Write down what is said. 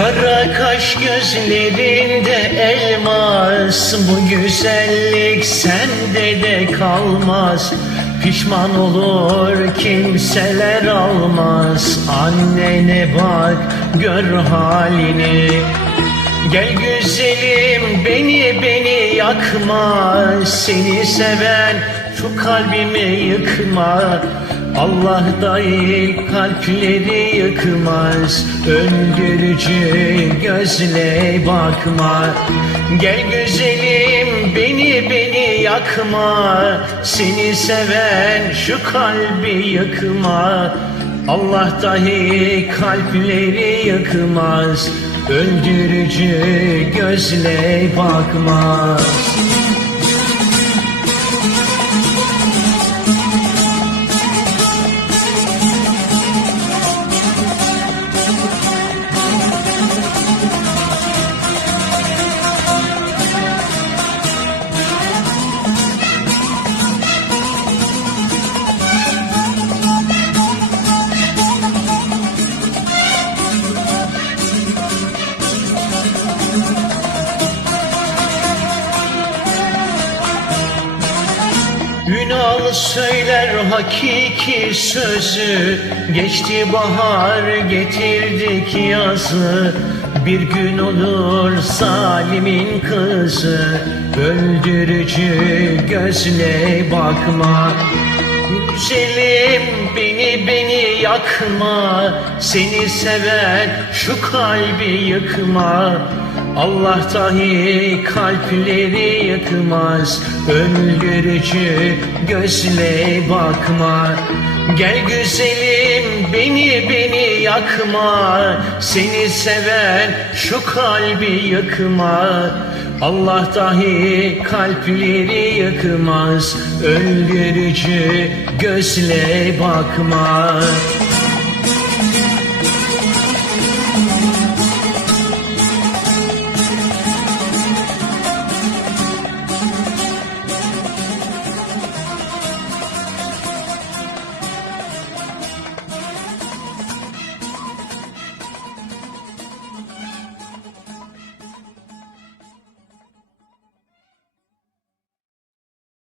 Kara kaş gözlerinde elmas Bu güzellik sende de kalmaz. Pişman olur kimseler almaz. Annene bak gör halini. Gel güzelim beni beni yakma. Seni seven şu kalbimi yıkma Allah değil kalpleri yıkmaz Öldürücü gözle bakma Gel güzelim beni beni yakma Seni seven şu kalbi yıkma. Allah dahi kalpleri yıkmaz Öldürücü gözle bakmaz Ünal söyler hakiki sözü. Geçti bahar getirdik yazı. Bir gün olur zalimin kızı. Öldürücü gözle bakma. Güzelim beni beni yakma. Seni seven şu kalbi yıkma Allah dahi kalpleri yıkmaz Öldürücü gözle bakma. Gel güzelim beni beni yakma Seni seven şu kalbi yıkma. Allah dahi kalpleri yıkmaz Öldürücü gözle bakma